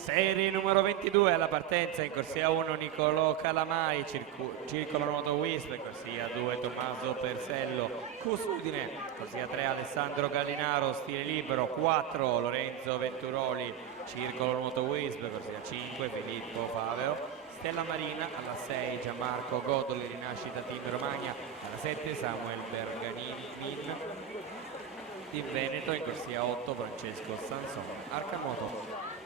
Serie numero 22 alla partenza, in corsia 1 Nicolò Calamai, circolo nuoto Wisp, corsia 2 Tommaso Persello, Custodine, corsia 3 Alessandro Gallinaro, stile libero, 4 Lorenzo Venturoli, circolo nuoto Wisp, corsia 5 Filippo Faveo, Stella Marina, alla 6 Gianmarco Godoli, Rinascita Team Romagna, alla 7 Samuel Berganini Min, Team Veneto, in corsia 8 Francesco Sansone, Arcamoto.